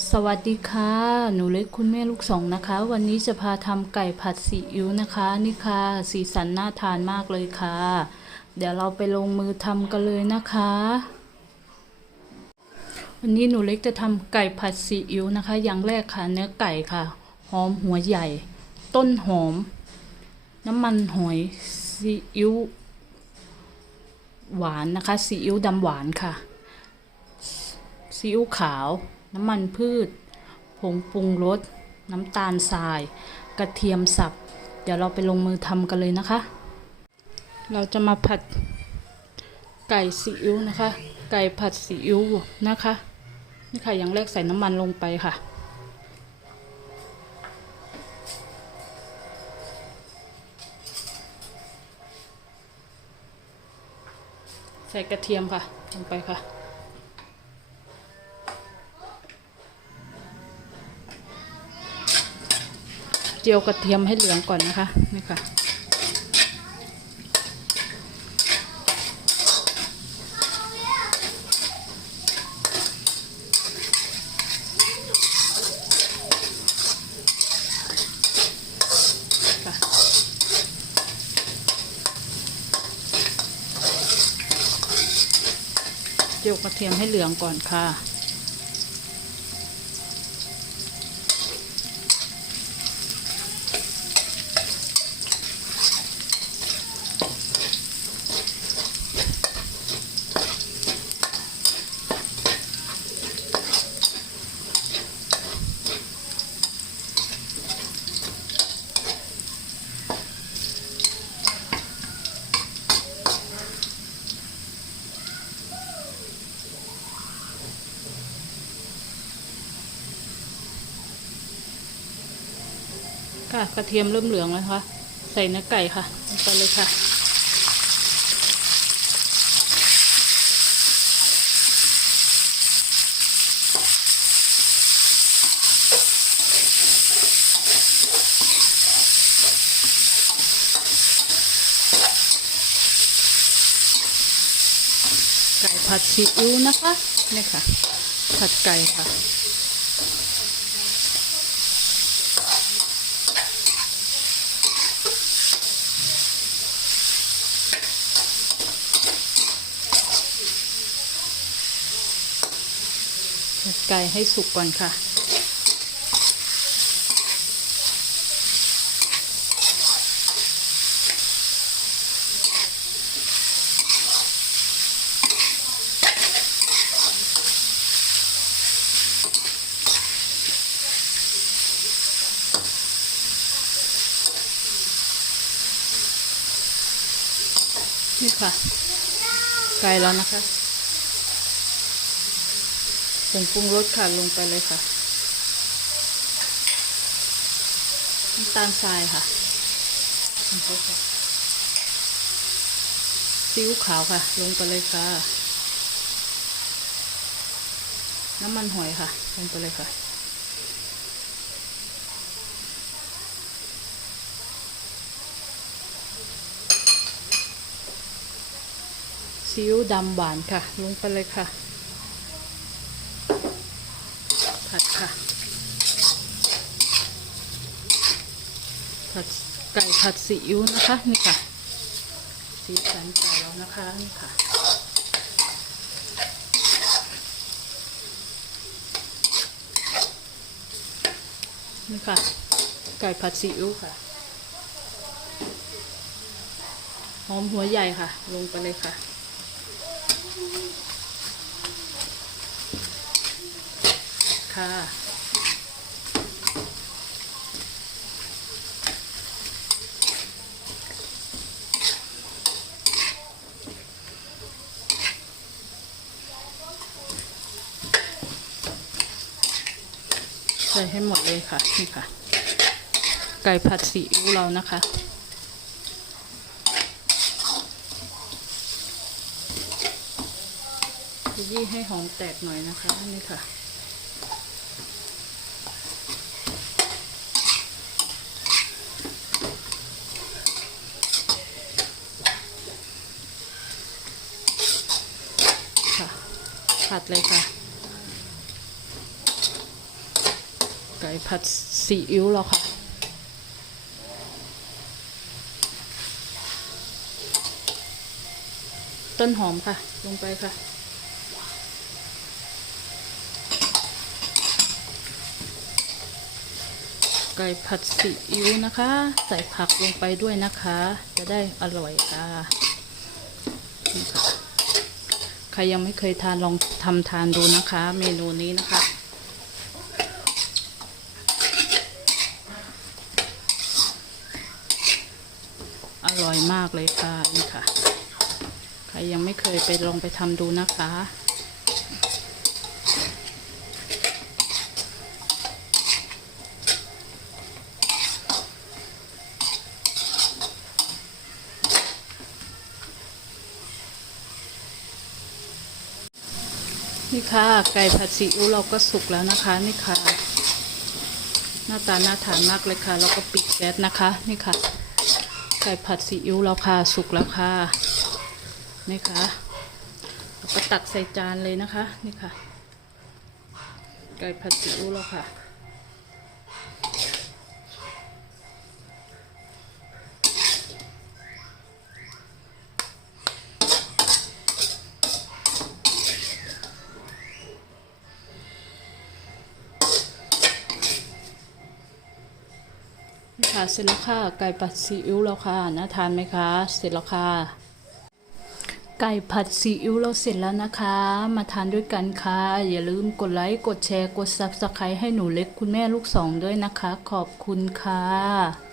สวัสดีค่ะ หนูเล็กคุณแม่ลูกสองนะคะ วันนี้จะพาทำไก่ผัดซีอิ๊วนะคะ นี่ค่ะ สีสันน่าทานมากเลยค่ะ เดี๋ยวเราไปลงมือทำกันเลยนะคะ วันนี้หนูเล็กจะทำไก่ผัดซีอิ๊วนะคะ อย่างแรกค่ะเนื้อไก่ค่ะ หอมหัวใหญ่ ต้นหอม น้ำมันหอยซีอิ๊วหวานนะคะซีอิ๊วดำหวานค่ะซีอิ๊วขาว น้ำมันพืช ผงปรุงรส น้ำตาลทราย กระเทียมสับ เดี๋ยวเราไปลงมือทำกันเลยนะคะ เราจะมาผัดไก่ซีอิ๊วนะคะ ไก่ผัดซีอิ๊วนะคะ นี่ค่ะ อย่างแรกใส่น้ำมันลงไปค่ะใส่กระเทียมค่ะ ลงไปค่ะ เจียวกระเทียมให้เหลืองก่อนนะคะนี่ค่ะค่ะเจียวกระเทียมให้เหลืองก่อนค่ะ ค่ะกระเทียมเริ่มเหลืองแล้วนะคะใส่เนื้อไก่ค่ะลงไปเลยค่ะไก่ผัดซีอิ๊วนะคะ นี่ค่ะ ผัดไก่ค่ะ ผัดไก่ให้สุกก่อนค่ะ นี่ค่ะ ไก่แล้วนะคะ ผงปรุงรสค่ะลงไปเลยค่ะน้ำตาลทรายค่ะซีอิ๊วขาวค่ะ ลงไปเลยค่ะ น้ำมันหอยค่ะ ลงไปเลยค่ะซีอิ๊วดำหวานค่ะ ลงไปเลยค่ะ ผัดค่ะ ผัดไก่ผัดซีอิ๊วนะคะนี่ค่ะสีสันไก่แล้วนะคะนี่ค่ะนี่ค่ะ ไก่ผัดซีอิ๊วค่ะหอมหัวใหญ่ค่ะ ลงไปเลยค่ะ ค่ะ ใส่ให้หมดเลยค่ะ นี่ค่ะ ไก่ผัดซีอิ๊วเรานะคะขยี้ให้หอมแตกหน่อยนะคะนี่ค่ะ ค่ะ ผัดเลยค่ะ ไก่ผัดซีอิ๊วแล้วค่ะต้นหอมค่ะ ลงไปค่ะ ไก่ผัดซีอิ๊วนะคะ ใส่ผักลงไปด้วยนะคะ จะได้อร่อยค่ะนี่ค่ะ ใครยังไม่เคยทานลองทำทานดูนะคะ เมนูนี้นะคะ อร่อยมากเลยค่ะนี่ค่ะ ใครยังไม่เคยไปลองไปทำดูนะคะ นี่ค่ะ ไก่ผัดซีอิ๊วเราก็สุกแล้วนะคะ นี่ค่ะ หน้าตาน่าทานมากเลยค่ะ แล้วก็ปิดแก๊สนะคะ นี่ค่ะ ไก่ผัดซีอิ๊วเราค่ะสุกแล้วค่ะ นี่ค่ะเราก็ตักใส่จานเลยนะคะ นี่ค่ะ ไก่ผัดซีอิ๊วเราค่ะ ค่ะเสร็จแล้วค่ะไก่ผัดซีอิ๊วแล้วค่ะน่าทานไหมคะ เสร็จแล้วค่ะ ไก่ผัดซีอิ๊วเราเสร็จแล้วนะคะ มาทานด้วยกันค่ะ อย่าลืมกดไลค์กดแชร์กดซับสไครต์ให้หนูเล็กคุณแม่ลูกสองด้วยนะคะ ขอบคุณค่ะ